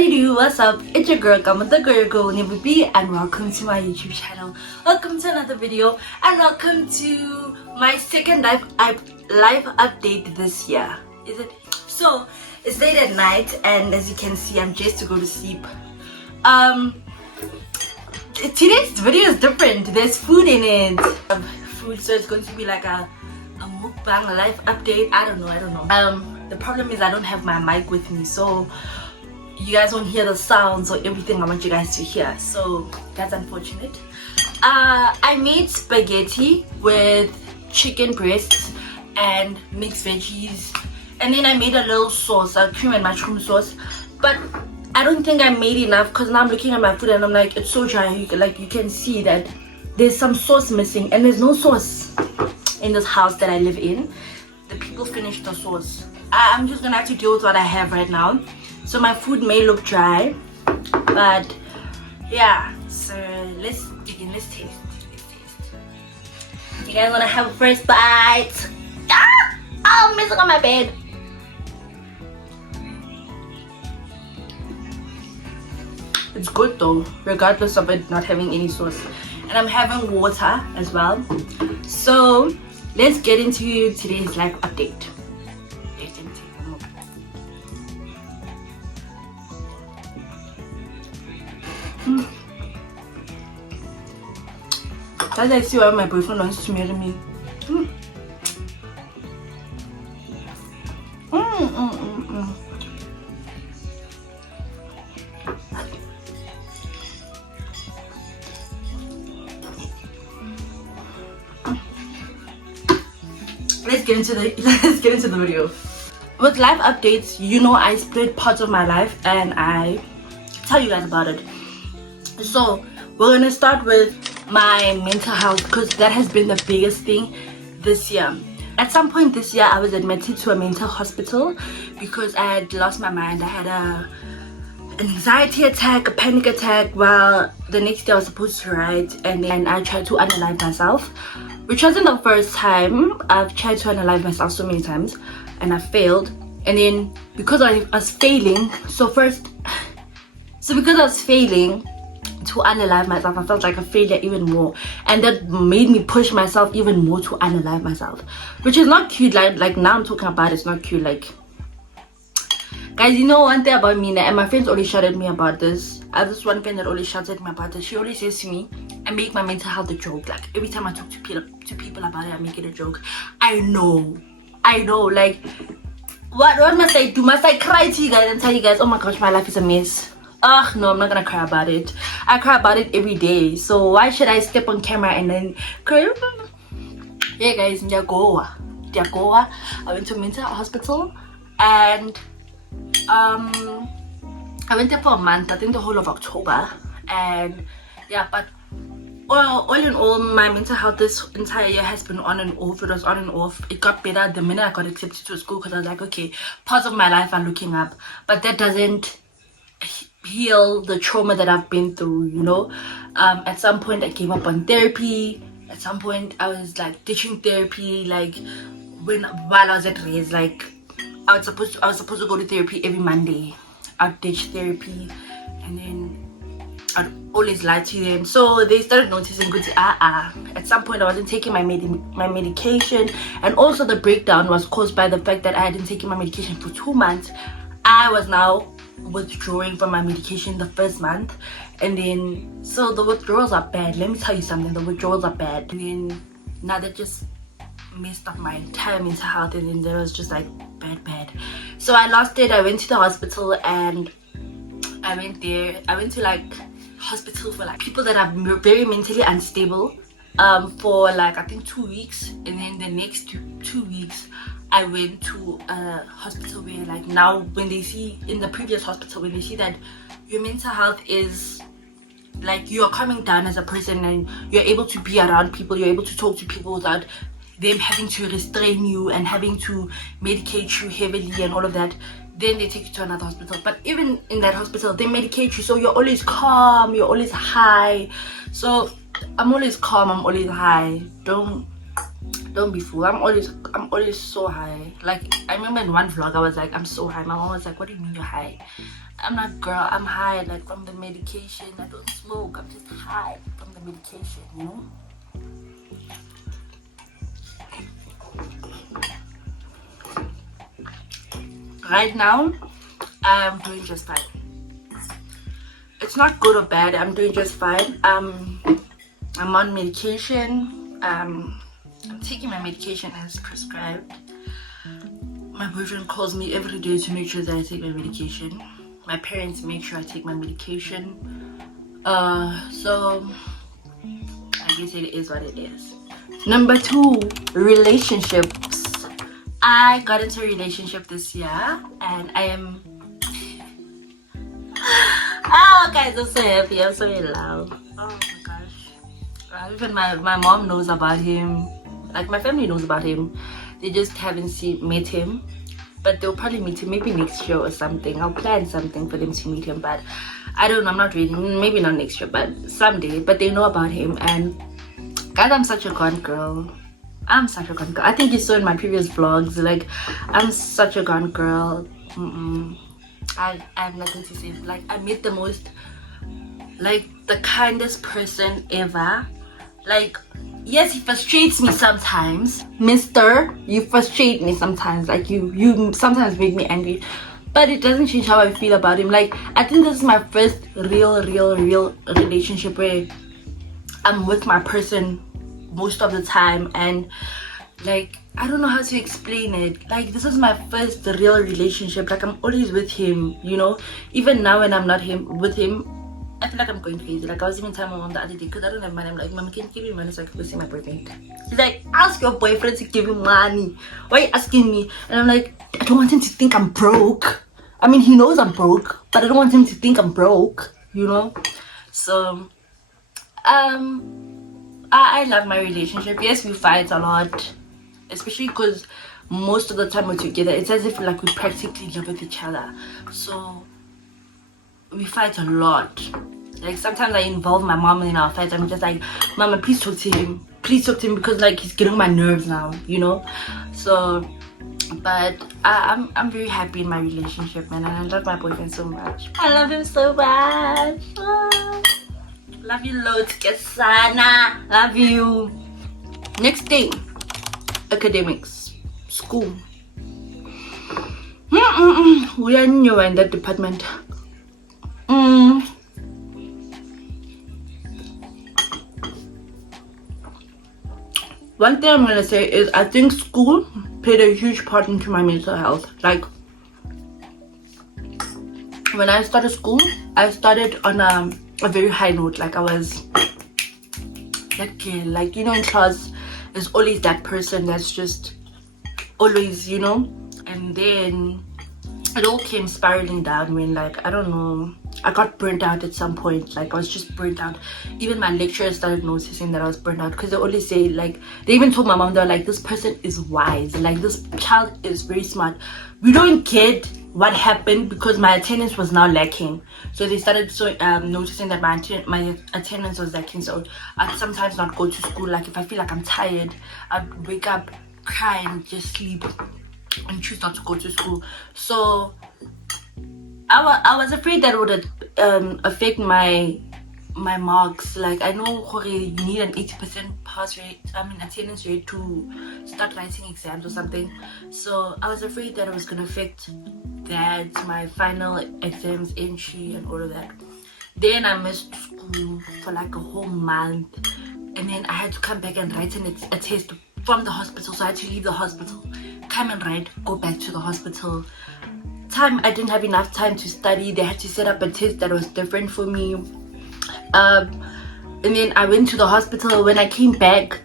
do you do? What's up? It's your girl, the girl, Nibubi, and welcome to my YouTube channel. Welcome to another video, and welcome to my second live update this year. Is it? So it's late at night, and as you can see, I'm just to go to sleep. Today's video is different. There's food in it. Food, so it's going to be like a mukbang, a live update. I don't know. The problem is I don't have my mic with me, so you guys won't hear the sounds or everything I want you guys to hear, so that's unfortunate. I made spaghetti with chicken breasts and mixed veggies, and then I made a little sauce, a cream and mushroom sauce, but I don't think I made enough because now I'm looking at my food and I'm like, it's so dry. You can see that there's some sauce missing, and there's no sauce in this house that I live in. The people finished the sauce. I'm just gonna have to deal with what I have right now. So my food may look dry, but yeah, so let's dig in. Let's taste. You guys wanna have a first bite? Ah! Oh, I'm missing on my bed. It's good though, regardless of it not having any sauce. And I'm having water as well. So let's get into today's live update. That's I see why my boyfriend wants to marry me. Let's get into the video. With live updates, you know, I split parts of my life and I tell you guys about it. So we're gonna start with my mental health, because that has been the biggest thing this year. At some point this year, I was admitted to a mental hospital because I had lost my mind. I had an anxiety attack, a panic attack, while the next day I was supposed to write, and then I tried to unalive myself, which wasn't the first time. I've tried to unalive myself so many times and I failed. And then because I was failing, because I was failing to unalive myself, I felt like a failure even more, and that made me push myself even more to unalive myself, which is not cute. Like now I'm talking about it, it's not cute. Like, guys, you know one thing about me, and my friends always shouted at me about this. I have this one friend that always shouts at me about this. She always says to me, I make my mental health a joke. Like every time I talk to people about it, I make it a joke. I know, like what must I do? Must I cry to you guys and tell you guys, oh my gosh, my life is a mess? Ugh, no, I'm not gonna cry about it. I cry about it every day, so why should I step on camera and then cry? Yeah, guys, Ndiagoa. I went to a mental hospital, and I went there for a month, I think the whole of October. And yeah, but all in all, my mental health this entire year has been on and off. It was on and off. It got better the minute I got accepted to school, because I was like, okay, parts of my life are looking up, but that doesn't heal the trauma that I've been through, you know. At some point I gave up on therapy. At some point I was like ditching therapy, like while I was at race. Like I was supposed to go to therapy every Monday. I'd ditch therapy, and then I'd always lie to them, so they started noticing good. At some point I wasn't taking my medication, and also the breakdown was caused by the fact that I hadn't taken my medication for 2 months. I was now withdrawing from my medication the first month, and then so the withdrawals are bad. Let me tell you something, the withdrawals are bad. And then now that just messed up my entire mental health, and then there was just like bad. So I lost it. I went to the hospital, and I went to like hospital for like people that are very mentally unstable for like I think 2 weeks, and then the next 2 weeks I went to a hospital where, like, now when they see, in the previous hospital, when they see that your mental health is like you're coming down as a person and you're able to be around people, you're able to talk to people without them having to restrain you and having to medicate you heavily and all of that, then they take you to another hospital. But even in that hospital, they medicate you, so you're always calm, you're always high. So I'm always calm, I'm always high. Don't be fooled. I'm always so high. Like, I remember in one vlog I was like, I'm so high. My mom was like, what do you mean you're high? I'm not, girl, I'm high, like, from the medication. I don't smoke, I'm just high from the medication, you know? Right now, I'm doing just fine. It's not good or bad, I'm doing just fine. I'm on medication. I'm taking my medication as prescribed. My boyfriend calls me every day to make sure that I take my medication. My parents make sure I take my medication. So I guess it is what it is. Number 2, relationships. I got into a relationship this year and I am oh guys, I'm so happy, I'm so in love. Oh my gosh. Even my mom knows about him. Like, my family knows about him. They just haven't met him. But they'll probably meet him maybe next year or something. I'll plan something for them to meet him, but I don't know, I'm not ready. Maybe not next year, but someday. But they know about him. And guys, I'm such a gone girl. I'm such a gone girl. I think you saw in my previous vlogs, like, I'm such a gone girl. I have nothing to say. Like, I met the most, like, the kindest person ever. Like, yes, he frustrates me sometimes. Mister, you frustrate me sometimes. Like, you sometimes make me angry, but it doesn't change how I feel about him. Like, I think this is my first real relationship where I'm with my person most of the time, and like, I don't know how to explain it. Like, this is my first real relationship. Like, I'm always with him, you know. Even now when I'm not with him, I feel like I'm going crazy. Like, I was even telling my mom the other day, because I don't have money. I'm like, Mom, can you give me money so I can go see my boyfriend? She's like, ask your boyfriend to give you money. Why are you asking me? And I'm like, I don't want him to think I'm broke. I mean, he knows I'm broke, but I don't want him to think I'm broke, you know. So I love my relationship. Yes, we fight a lot, especially because most of the time we're together. It's as if like we practically live with each other. So we fight a lot. Like, sometimes I involve my mom in our fights. I'm just like, Mama, please talk to him. Please talk to him, because like, he's getting on my nerves now, you know. So, but I'm very happy in my relationship, man, and I love my boyfriend so much. I love him so much. Oh, love you loads, Kesana. Love you. Next thing, academics, school. We are new in that department. One thing I'm gonna say is, I think school played a huge part into my mental health. Like, when I started school, I started on a very high note. Like, I was that kid, like, you know, in class there's always that person that's just always, you know. And then it all came spiraling down when, like, I don't know, I got burnt out at some point. Like, I was just burnt out. Even my lecturers started noticing that I was burnt out, because they always say, like, they even told my mom, they're like, this person is wise, like, this child is very smart. We don't get what happened because my attendance was now lacking. So they started noticing that my attendance was lacking. So I'd sometimes not go to school. Like, if I feel like I'm tired, I'd wake up, cry, and just sleep and choose not to go to school. So I was afraid that it would affect my marks. Like, I know you need an 80% attendance rate to start writing exams or something. So I was afraid that it was gonna affect that, my final exams entry and all of that. Then I missed school for like a whole month, and then I had to come back and write a test from the hospital. So I had to leave the hospital, come and write, go back to the hospital. I didn't have enough time to study. They had to set up a test that was different for me. And then I went to the hospital. When I came back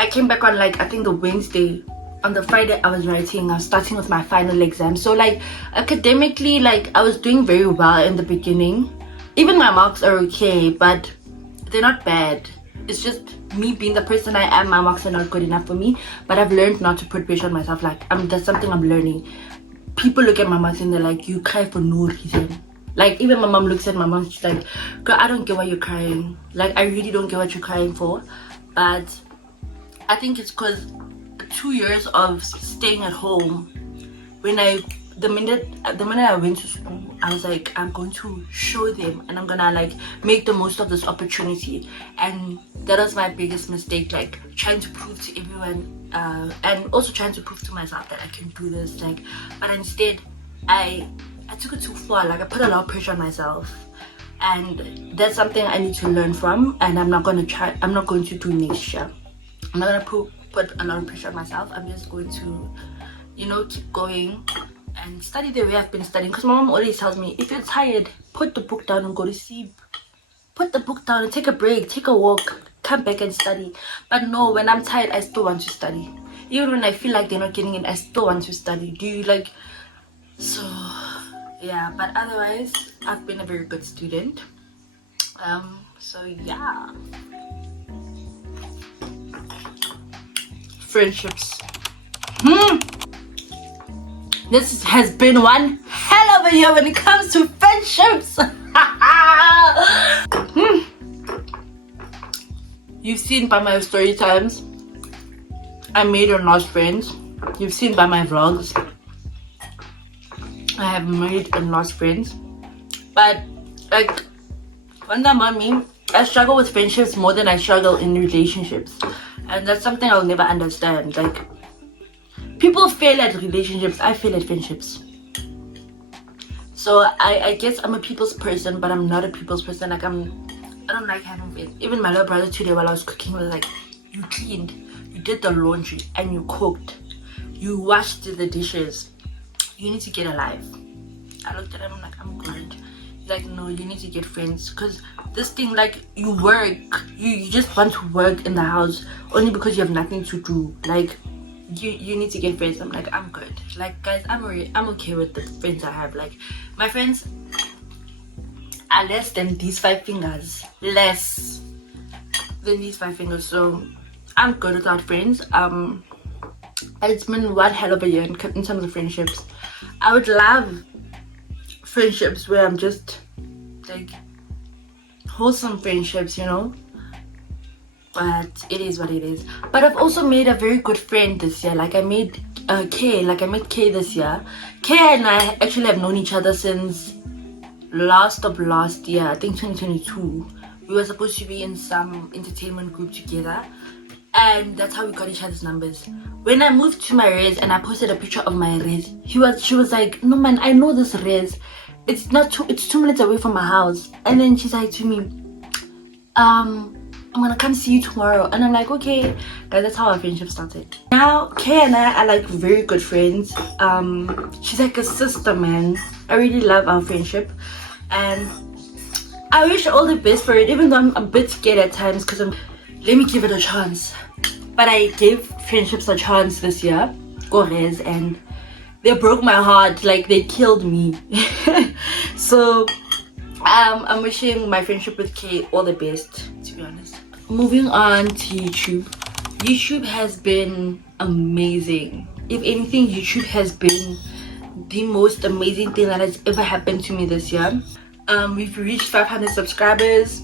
on, like, I think the Wednesday. On the Friday I was writing. I was starting with my final exam. So, like, academically, like, I was doing very well in the beginning. Even my marks are okay, but they're not bad. It's just me being the person I am. My marks are not good enough for me. But I've learned not to put pressure on myself. Like, that's something I'm learning. People look at my marks and they're like, you cry for no reason. Like, even my mom looks at my mom, she's like, girl, I don't get why you're crying. Like, I really don't get what you're crying for. But I think it's because 2 years of staying at home, the minute I went to school, I was like, I'm going to show them and I'm gonna like make the most of this opportunity. And that was my biggest mistake, like trying to prove to everyone and also trying to prove to myself that I can do this, like. But instead I took it too far. Like I put a lot of pressure on myself, and that's something I need to learn from, and I'm not going to do next year. I'm not going to put a lot of pressure on myself. I'm just going to, you know, keep going and study the way I've been studying. Because my mom always tells me, if you're tired, put the book down and go to sleep. Put the book down and take a break, take a walk, come back and study. But no, when I'm tired, I still want to study. Even when I feel like they're not getting it, I still want to study. So yeah, but otherwise I've been a very good student. So yeah. Friendships. This has been one hell of a year when it comes to friendships. You've seen by my story times, I made and lost friends. You've seen by my vlogs, I have made and lost friends. But like, one thing about me, I struggle with friendships more than I struggle in relationships. And that's something I'll never understand. Like, people fail at relationships, I fail at friendships. So I guess I'm a people's person, but I'm not a people's person. Like, I don't like having friends. Even my little brother today, while I was cooking, was like, you cleaned, you did the laundry, and you cooked, you washed the dishes, you need to get a life. I looked at him, I'm like, I'm good. He's like, no, you need to get friends. Because this thing, like, you work, you just want to work in the house only because you have nothing to do. Like, you need to get friends. I'm like, I'm good. Like, guys, I'm okay with the friends I have. Like, my friends are less than these 5 fingers. Less than these 5 fingers. So I'm good without friends. It's been one hell of a year in terms of friendships. I would love friendships where I'm just like wholesome friendships, you know. But it is what it is. But I've also made a very good friend this year. Like, I made Kay. Like, I met Kay this year. Kay and I actually have known each other since last year, I think 2022. We were supposed to be in some entertainment group together, and that's how we got each other's numbers. When I moved to my res and I posted a picture of my res, she was like, no man, I know this res. It's 2 minutes away from my house. And then she's like to me, I'm gonna come see you tomorrow. And I'm like, okay. Guys, that's how our friendship started. Now Kay and I are like very good friends. She's like a sister, man. I really love our friendship, and I wish all the best for it, even though I'm a bit scared at times, because let me give it a chance. But I gave friendships a chance this year, go res, and they broke my heart. Like, they killed me. So I'm wishing my friendship with Kay all the best, to be honest. Moving on to YouTube has been amazing. If anything, YouTube has been the most amazing thing that has ever happened to me this year. We've reached 500 subscribers.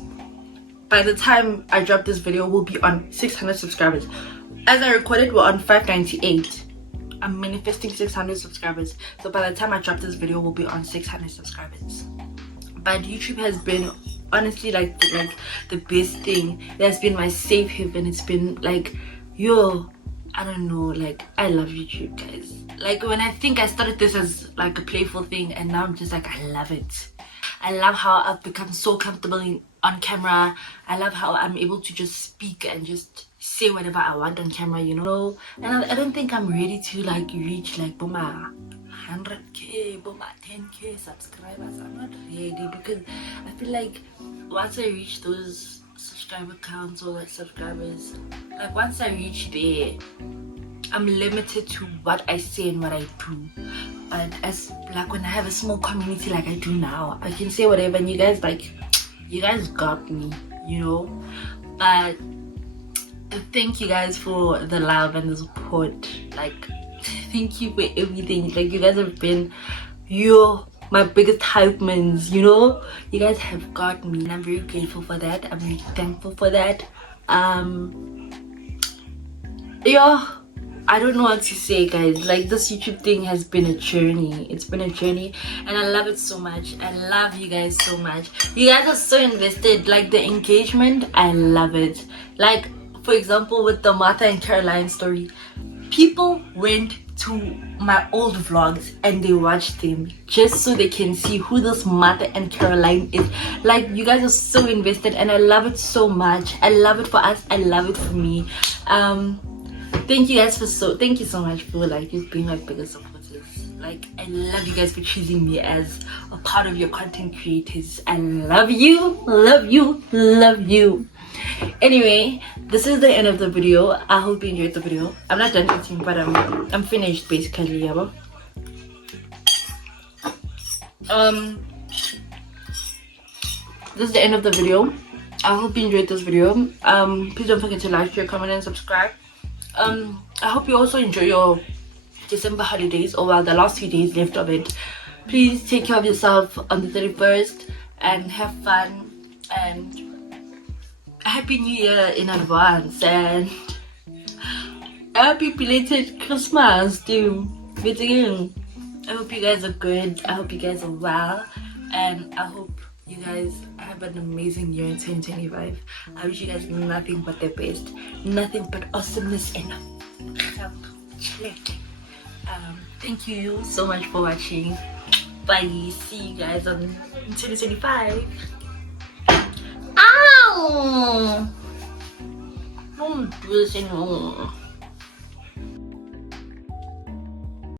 By the time I drop this video, we'll be on 600 subscribers. As I recorded, we're on 598. I'm manifesting 600 subscribers. So by the time I drop this video, we'll be on 600 subscribers. But YouTube has been honestly like the best thing. It has been my safe haven. It's been like, yo, I don't know, like, I love YouTube, guys. Like, when I think I started this as like a playful thing, and now I'm just like, I love it. I love how I've become so comfortable on camera. I love how I'm able to just speak and just say whatever I want on camera, you know. And I don't think I'm ready to like reach like booma 100k, booma 10k subscribers. I'm not ready, because I feel like once I reach those subscriber counts or like subscribers, like once I reach there, I'm limited to what I say and what I do. But as like when I have a small community like I do now, I can say whatever, and you guys got me, you know. But thank you guys for the love and the support. Like, thank you for everything. Like, you guys have been my biggest hype mans, you know. You guys have got me, and I'm very grateful for that. I'm very thankful for that. Yeah, I don't know what to say, guys. Like, this YouTube thing has been a journey. It's been a journey, and I love it so much. I love you guys so much. You guys are so invested. Like, the engagement, I love it. Like, for example, with the Martha and Caroline story, people went to my old vlogs and they watched them just so they can see who this Martha and Caroline is. Like, you guys are so invested, and I love it so much. I love it for us. I love it for me. Thank you guys thank you so much for like just being my biggest supporters. Like, I love you guys for choosing me as a part of your content creators. I love you, love you, love you. Anyway, this is the end of the video. I hope you enjoyed the video. I'm not done eating, but I'm finished basically. Yeah. This is the end of the video. I hope you enjoyed this video. Please don't forget to like, share, comment, and subscribe. I hope you also enjoy your December holidays, or well, the last few days left of it. Please take care of yourself on the 31st and have fun, and Happy New Year in advance, and happy belated Christmas too. But again, I hope you guys are good. I hope you guys are well, and I hope you guys have an amazing year in 2025. I wish you guys nothing but the best, nothing but awesomeness and thank you so much for watching. Bye. See you guys on 2025. Ow! Don't do this anymore.